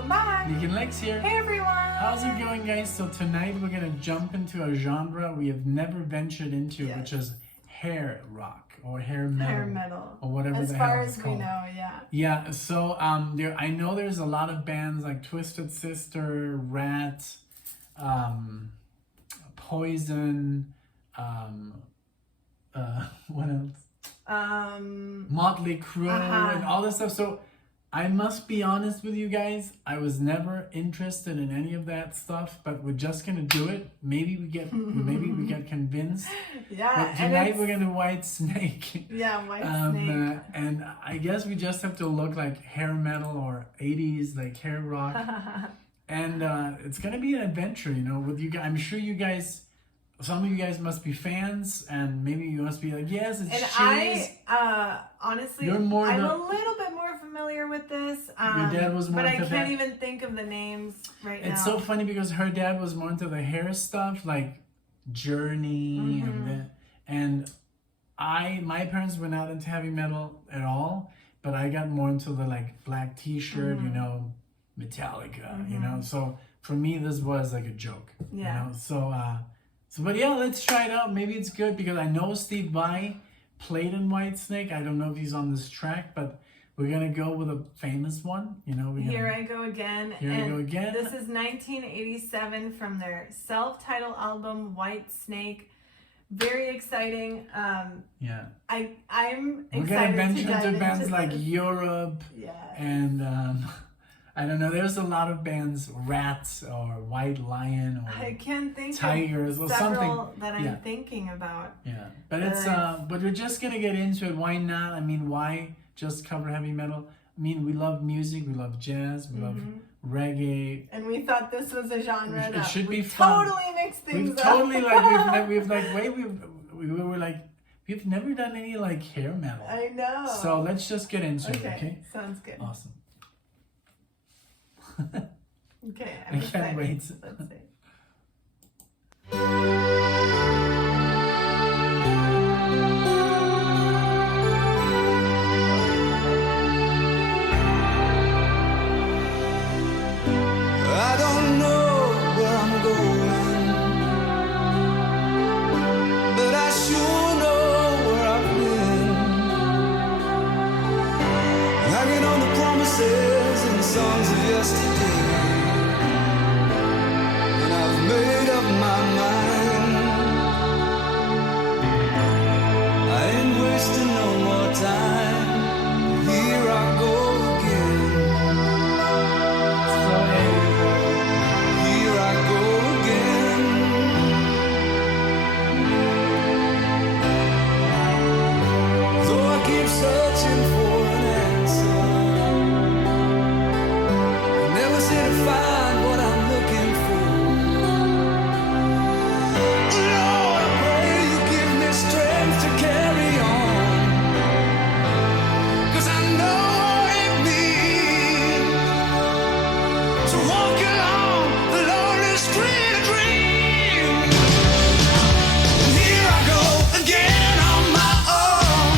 Welcome back. NicknLex here. Hey everyone. How's it going, guys? So tonight we're gonna jump into a genre we have never ventured into, which is hair rock or hair metal, or whatever as the far hell as it's we called. know. Yeah. Yeah. So I know there's a lot of bands like Twisted Sister, Rat, Poison, what else? Motley Crue and all this stuff. So I must be honest with you guys, I was never interested in any of that stuff, but we're just gonna do it. Maybe we get convinced. Yeah. But tonight we're gonna Whitesnake. Yeah, Whitesnake. And I guess we just have to look like hair metal or 80s like hair rock. And it's gonna be an adventure, you know, with you guys. I'm sure you guys, some of you guys must be fans, and maybe you must be like, yes, it's cheese. I honestly, I'm a little bit more familiar with this. Your dad was more but into I can't even think of the names right now. It's so funny because her dad was more into the hair stuff, like Journey, and my parents were not into heavy metal at all, but I got more into the like black T-shirt, you know, Metallica, you know. So for me, this was like a joke, you know. So but yeah, let's try it out. Maybe it's good because I know Steve Vai played in Whitesnake. I don't know if he's on this track, but we're gonna go with a famous one. You know, Here I Go Again. Here I Go Again. This is 1987 from their self-titled album Whitesnake. Very exciting. I'm excited. We're gonna venture into bands into like Europe. And I don't know. There's a lot of bands, Rats or White Lion or I can't think Tigers of or several something that I'm thinking about. Yeah, but it's but we're just gonna get into it. Why not? I mean, why just cover heavy metal? I mean, we love music, we love jazz, we love reggae, and we thought this was a genre it that should be fun. Totally mix things We've up. totally like we were like we've never done any like hair metal. I know. So let's just get into it. Okay, sounds good. Awesome. Okay, I can't wait. Let's see. I don't know where I'm going, but I sure know where I've been. Hanging on the promises and songs of yesterday, and I've made up my mind. I ain't wasting no more time. Here I go again. Here I go again. Though I keep searching for an answer, I never seem to find what I'm looking for. Lord, I pray you give me strength to carry on, 'cause I know what it means to walk along the lonely street of dreams. Here I go again on my own.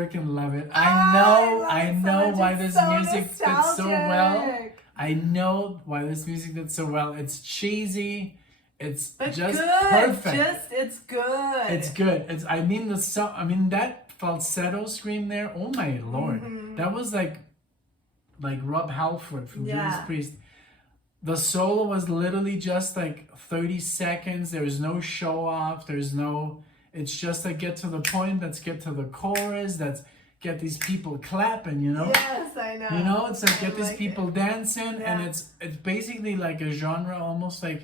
freaking love it. I I love it so know much. why It's this so music fits so well. nostalgic. I know why this music fits so well. It's cheesy. It's But just good. perfect. It's good. It's good. That falsetto scream there. Oh my Lord. That was like Rob Halford from Judas Priest. The solo was literally just like 30 seconds. There's no show off. It's just like get to the point. Let's get to the chorus. Let's get these people clapping, you know? Yes, I know. You know, it's like get these like people it. dancing, Yeah. and it's basically like a genre almost like,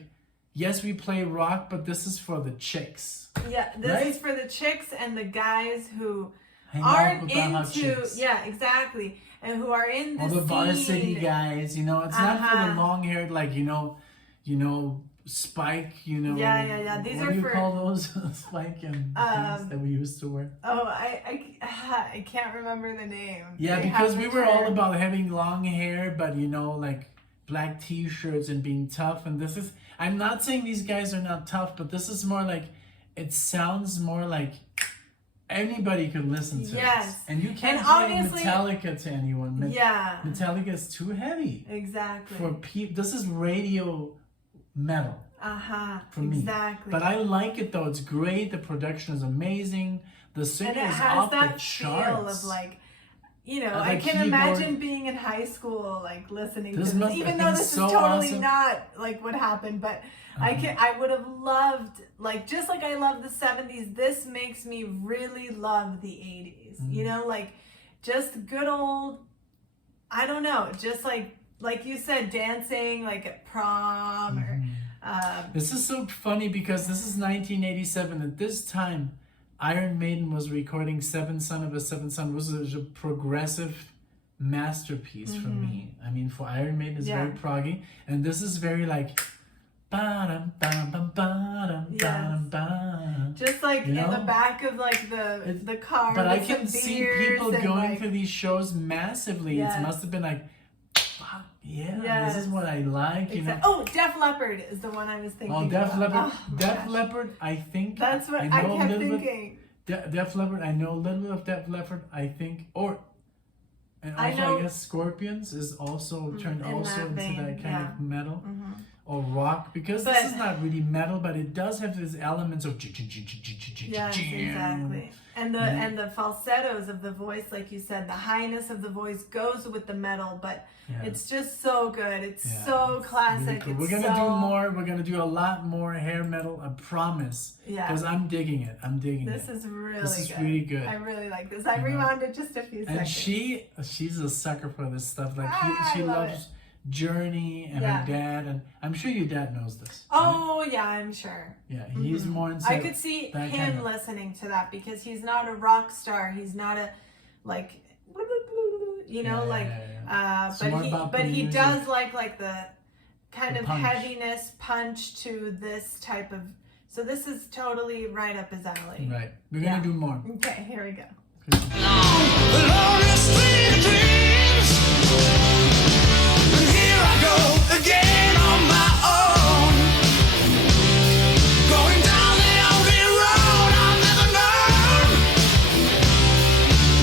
yes, we play rock, but this is for the chicks. Yeah, this Right? is for the chicks and the guys who Hang out aren't with the hot into chicks. yeah, exactly. And who are in the All the varsity scene. guys, you know, it's not for the long haired, like, you know, Spike, you know. Yeah. These what are do you for call those? Spike and things that we used to wear. Oh, I can't remember the name. Yeah, They because have we a were all term. about having long hair, but you know, like black t-shirts and being tough. And this is, I'm not saying these guys are not tough, but this is more like, it sounds more like anybody could listen to Yes. this. And you can't And play obviously- Metallica to anyone. Yeah. Metallica is too heavy. Exactly. For people. This is radio metal. For me. Exactly. But I like it though. It's great. The production is amazing. The singer and it is has off that the charts. feel of like, you know, The I can keyboard. imagine being in high school, like listening This to must this, have even though been this so is totally awesome. not like what happened, but I would have loved, like, just like I love the 70s, this makes me really love the 80s, you know, like just good old, I don't know, just like you said, dancing like at prom or, This is so funny because this is 1987. At this time, Iron Maiden was recording Seven Son of a Seven Son, was a progressive masterpiece for me. I mean, for Iron Maiden, it's very proggy, and this is very like, ba-dum, ba-dum, ba-dum, ba-dum, ba-dum. just like You know? in the back of like the car. But I with can some see beers people and, going like, to these shows massively. Yes. It must have been like, fuck, yeah, Yes. this is what I like, you know. Oh, Def Leppard is the one I was thinking. Oh, Def of. Leppard. Oh, my Def gosh. Leppard, I think. That's what I know a kept little bit. thinking. Def Leppard, I know a little bit of Def Leppard, I think. And I also, know- I guess Scorpions is also turned in also that into vein, that kind yeah. of metal. Or rock, because But- this is not really metal, but it does have these elements of Yes, exactly. And the falsettos of the voice, like you said, the highness of the voice goes with the metal, but it's just so good. It's so classic. Really cool. It's We're gonna do so- more. We're gonna do a lot more hair metal. I promise. Yeah. Because I'm digging it. I'm digging This it. is really This is good. really good. I really like this. I You know? rewound it just a few And seconds. she's a sucker for this stuff. Like she I love loves Journey and Yeah. her dad, and I'm sure your dad knows this. Oh yeah, I'm sure. Yeah, he's more into I could see that him kind of- listening to that because he's not a rock star. He's not a like, you know, It's more about but the he music. does like the kind The of punch. heaviness punch to this type of. So this is totally right up his alley. Right. We're gonna do more. Okay, here we go. The lonely street of dreams. And here I go again on my own. Going down the only road I've never known.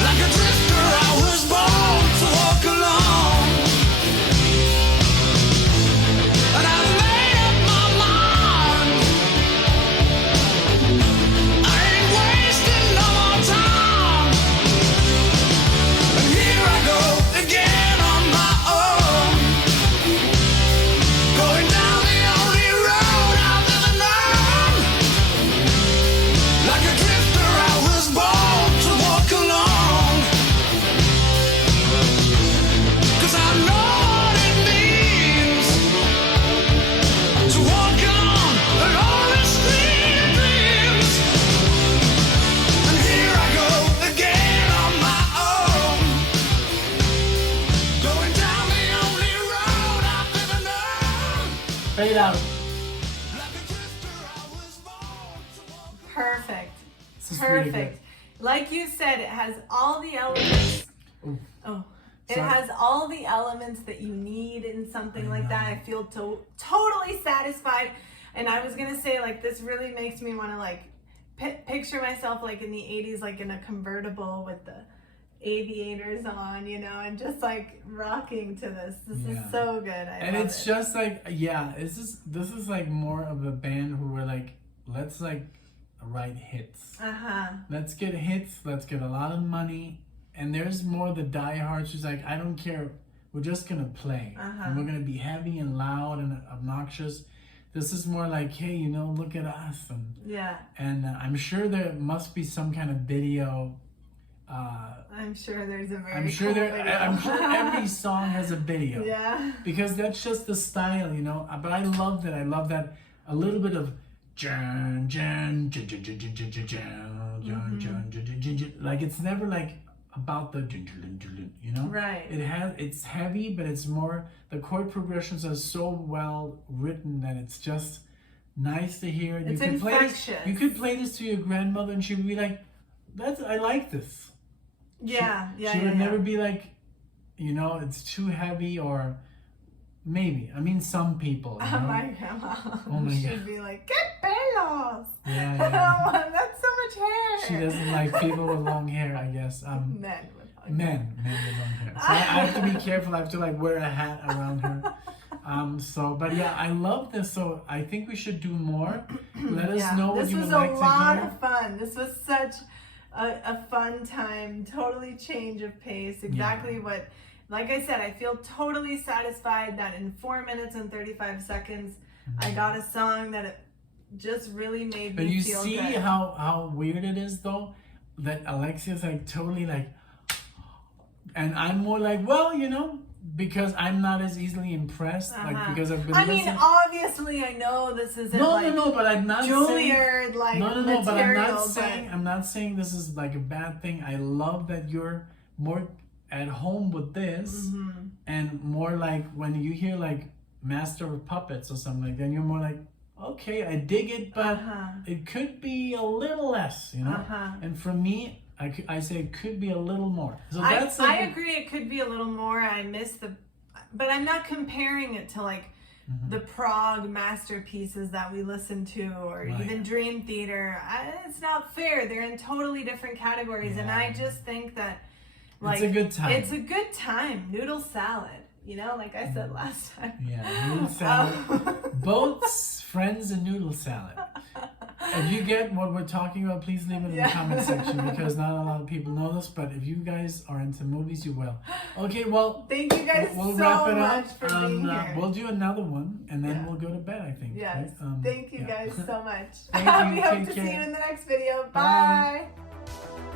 Like a drifter, I was born to walk alone. And I've made up my mind. I ain't wasting no more time. And here I go again on my own. Going down the only road I've ever known. Like a drifter, I was born to walk alone. 'Cause I know what it means to walk on a lonely street of dreams. And here I go again on my own. Going down the only road I've ever known. Fade out. Like a drifter, I was born to walk. Perfect. This is really Perfect. Like you said, it has all the elements. Ooh. Oh. It Sorry. has all the elements that you need in something like that. I feel totally satisfied. And I was gonna say, like, this really makes me want to like picture myself like in the 80s, like in a convertible with the aviators on, you know, and just like rocking to this. This is Yeah. so good. And love it's it. just like, yeah, this is like more of a band who were like, let's like write hits. Let's get hits. Let's get a lot of money. And there's more the diehards who's like, I don't care. We're just gonna play. And we're gonna be heavy and loud and obnoxious. This is more like, hey, you know, look at us. And Yeah. and I'm sure there must be some kind of video. I'm sure there's a very I'm sure cool there. video. I'm sure every song has a video. Yeah. Because that's just the style, you know. But I love that. I love that a little bit of like it's never like about the you know. Right. It's heavy, but it's more, the chord progressions are so well written that it's just nice to hear. It's you could play this, infectious. you could play this to your grandmother and she would be like, I like this. Yeah. She would never be like, you know, it's too heavy, or maybe. I mean, some people. You know? My grandma. Oh my She'd God. be like, "Get pelos." Yeah, I yeah. don't want, that's so much hair. She doesn't like people with long hair, I guess. Men with long Men with long hair. So I have to be careful. I have to like wear a hat around her. But yeah, I love this. So I think we should do more. Let us know what you would like to hear. This was a lot of fun. This was such a fun time. Totally change of pace. Exactly what, like I said, I feel totally satisfied that in 4 minutes and 35 seconds, I got a song that it just really made But me you feel see good. how weird it is though, that Alexia's like totally like, and I'm more like, well, you know, because I'm not as easily impressed, like because I've been. I mean, obviously, I know this isn't No, but I'm not saying. Juilliard like No, but I'm material, not saying. I'm not saying this is like a bad thing. I love that you're more at home with this, and more like when you hear like Master of Puppets or something like that, you're more like, okay, I dig it, but it could be a little less, you know. And for me, I say it could be a little more. So that's I agree. It could be a little more. I miss but I'm not comparing it to like the prog masterpieces that we listen to, or even Dream Theater. It's not fair. They're in totally different categories, and I just think that like it's a good time. It's a good time. Noodle salad. You know, like I said last time. Yeah, noodle salad. Both friends and noodle salad. If you get what we're talking about, please leave it in the comment section, because not a lot of people know this, but if you guys are into movies, you will. Okay, well, thank you guys we'll so wrap it much up. for being here. We'll do another one, and then we'll go to bed, I think. Yes. Right? Thank you guys so much. Thank you. We hope Take to care. see you in the next video. Bye. Bye.